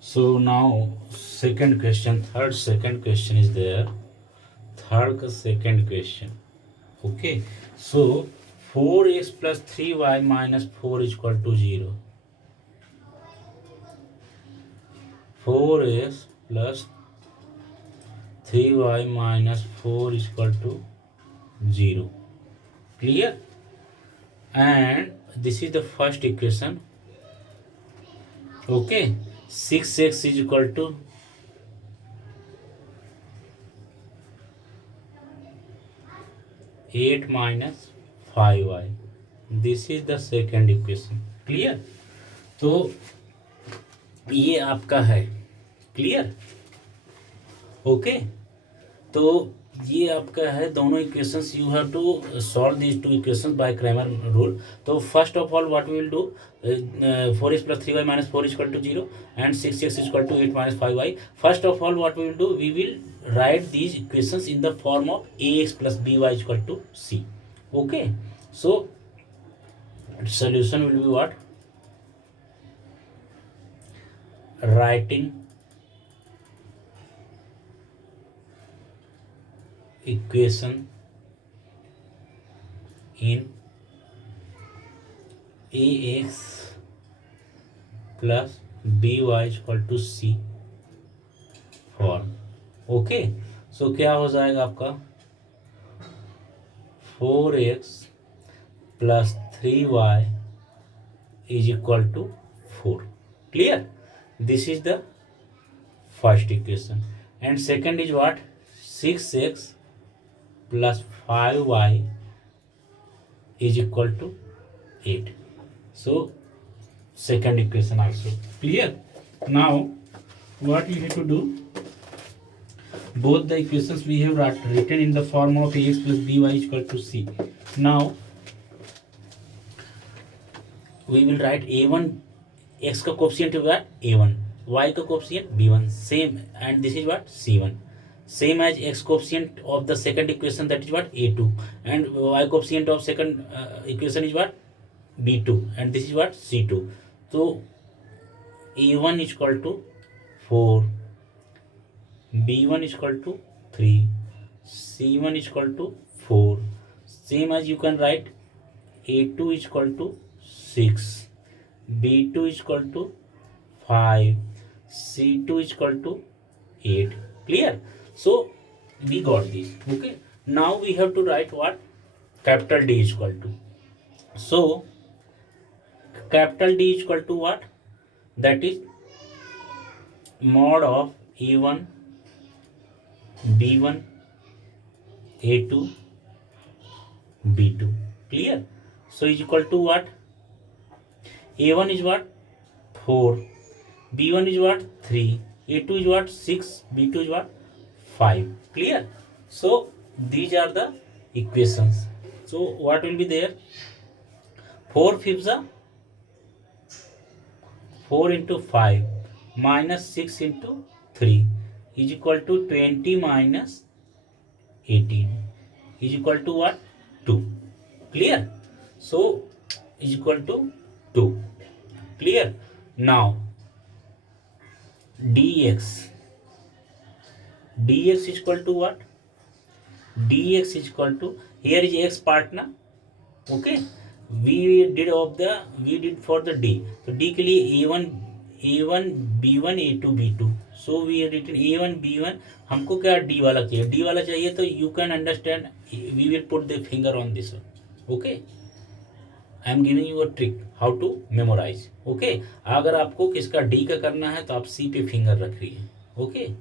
So now second question, third second question is there. Third second question. Okay. So 4x plus 3y minus 4 is equal to 0. 4x plus 3y minus 4 is equal to 0. Clear? And this is the first equation. Okay. 6x is equal to 8 minus 5y. This is the second equation. Clear? तो ये आपका है. Clear? Okay. तो ये आपका है दोनों equations. You have to solve these two equations by Cramer rule. तो first of all what we will do, 4x plus 3y minus 4 is equal to 0 and 6x is equal to 8 minus 5y. First of all what we will do, we will write these equations in the form of ax plus by is equal to c. Okay, so solution will be what? Writing equation in ax plus by is equal to c form. Okay, so क्या हो जाएगा आपका 4x plus 3y is equal to 4. Clear? This is the first equation. And second is what? 6x plus 5y is equal to 8. So second equation also. Clear? Now what you have to do, both the equations we have written in the form of ax plus by is equal to c. Now we will write a1, x का coefficient होगा a1, y का coefficient b1, same, and this is what? c1. Same as x coefficient of the second equation, that is what? a2, and y coefficient of second equation is what? b2, and this is what? c2. So a1 is equal to 4, b1 is equal to 3, c1 is equal to 4. Same as you can write a2 is equal to 6, b2 is equal to 5, c2 is equal to 8. Clear? So we got this. Okay, now we have to write what? Capital D is equal to. So capital D is equal to what? That is mod of a1 b1 a2 b2. Clear? So is equal to what? a1 is what? 4, b1 is what? 3, a2 is what? 6, b2 is what? 5. Clear? So these are the equations. So what will be there? 4 fifths are 4 into 5 minus 6 into 3 is equal to 20 minus 18 is equal to what? 2. Clear? So is equal to 2. Clear? Now dx is equal to what? Dx is equal to, here is x part na. Okay, we did for the d. So d के लिए a1 b1 a2 b2. So we have written a1 b1. हमको क्या d वाला चाहिए? d वाला चाहिए तो you can understand, we will put the finger on this one. Okay, I am giving you a trick how to memorize. Okay, अगर आपको किसका d का करना है तो आप c पे फिंगर रखिए. Okay,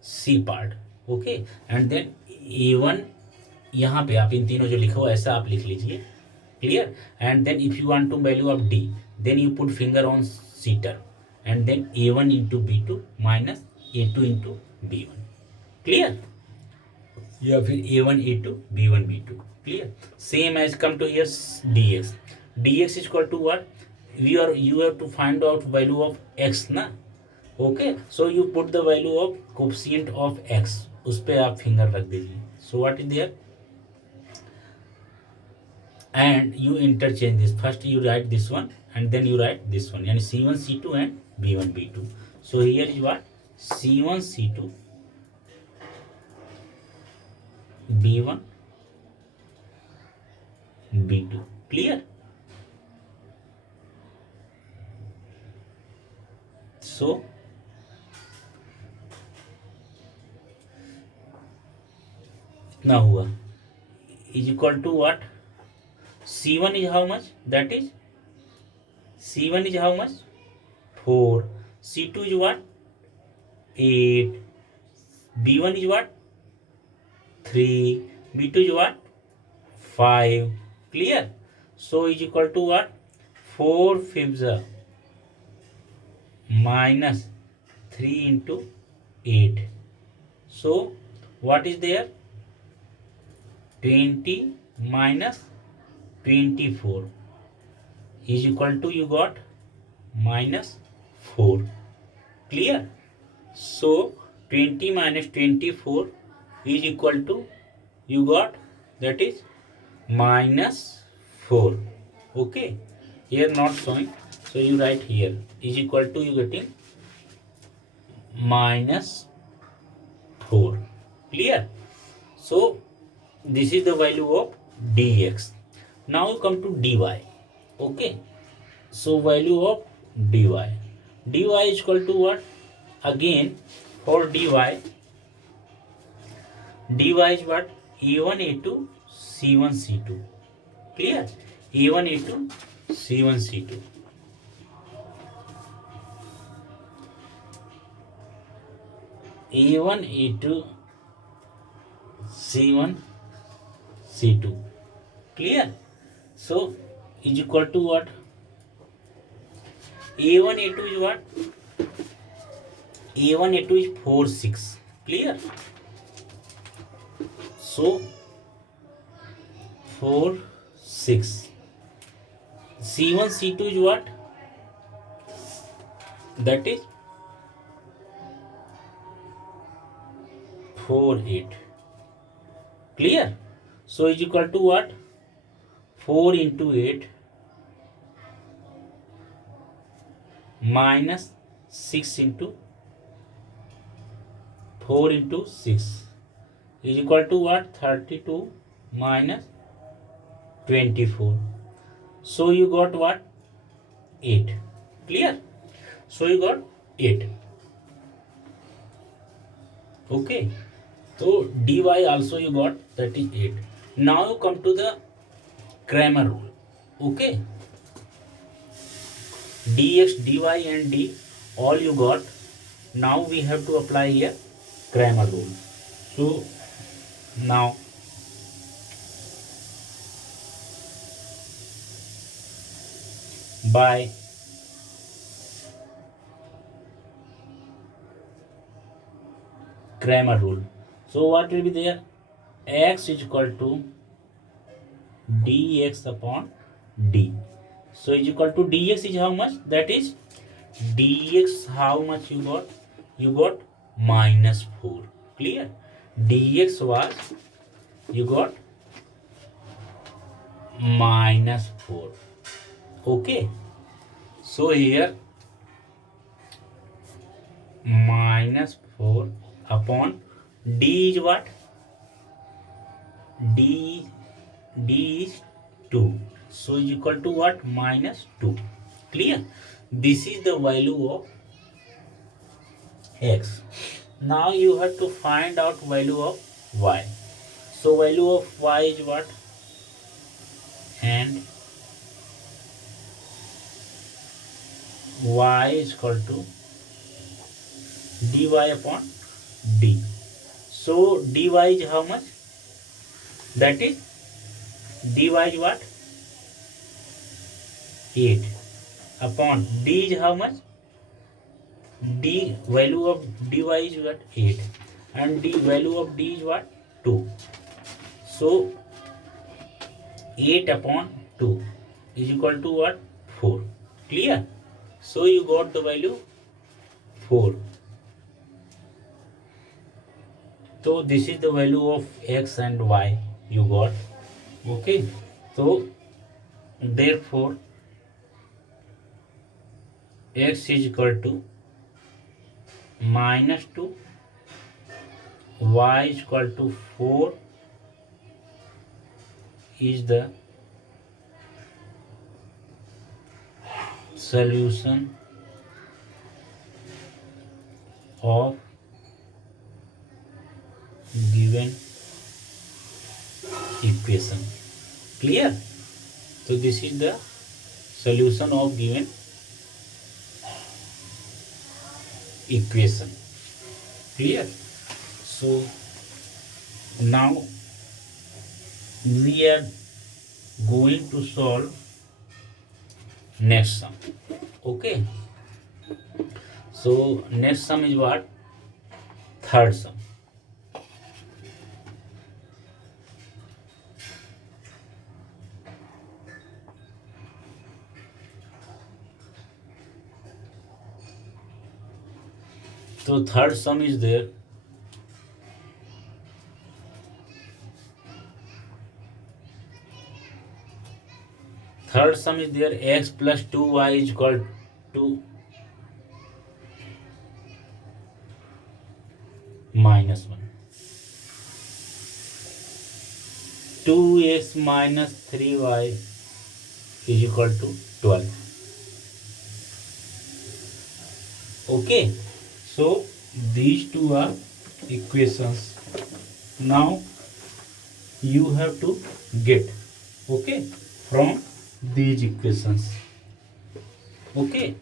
C part. Okay, and then A1 यहाँ पे आप इन तीनों जो लिखा हुआ ऐसा आप लिख लीजिए. Clear? And then if you want to value of D, then you put finger on C term, and then A1 into B2 minus A2 into B1. Clear? या फिर A1 A2 B1 B2. Clear? Same as come to here dx. Dx is equal to what? You have to find out value of x ना. Okay, so you put the value of coefficient of x, उस पे आप finger रख दीजिए. So what is there? And you interchange this. First you write this one and then you write this one, and C1 C2 and B1 B2. So here is what? C1 C2 B1 B2. Clear? So now हुआ is equal to what? C1 is how much? That is C1 is how much? 4. C2 is what? 8. B1 is what? 3. B2 is what? 5. Clear? So is equal to what? 4 fifths minus 3 into 8. So what is there? 20 minus 24 is equal to, you got, minus 4. Clear? So 20 minus 24 is equal to, you got, that is minus 4. Okay, here not showing, so you write here is equal to, you getting minus 4. Clear? So this is the value of dx. Now you come to dy. Okay, so value of dy is equal to what? Again for dy is what? A1 A2 C1 C2. Clear? A1 A2 C1 C2. A1 A2 C1 C2. Clear? So is equal to what? A1 A2 is what? A1 A2 is 4 6. Clear? So 4 6. C1 C2 is what? That is 4 8. Clear? So is equal to what? 4 into 8 minus 6 into 4 into 6 is equal to what? 32 minus 24. So you got what? 8. Clear? So you got 8. Okay. So dy also you got, that is 8. Now you come to the Cramer rule. Okay. Dx, dy and d all you got. Now we have to apply here Cramer rule. So now by Cramer rule. So what will be there? X is equal to dx upon d. So is equal to dx is how much? That is dx how much you got? You got minus 4. Clear? Dx was, you got minus 4. Okay. So here minus 4 upon d is what? D is 2. So is equal to what? Minus 2. Clear? This is the value of x. Now you have to find out value of y. So value of y is what? And y is equal to dy upon d. So dy is how much? That is dy is what? 8 upon d is how much? D value of dy is what? 8 and d value of d is what? 2. So 8 upon 2 is equal to what? 4. Clear? So you got the value 4. So this is the value of x and y you got. Okay. So therefore x is equal to -2, y is equal to 4 is the solution of given equation. Clear? So this is the solution of given equation. Clear? So now we are going to solve next sum. Okay, so next sum is what? Third sum. So third sum is there. Third sum is there, x plus 2y is equal to -1. 2x minus 3y is equal to 12. Okay, so these two are equations. Now you have to get, okay, from these equations. Okay.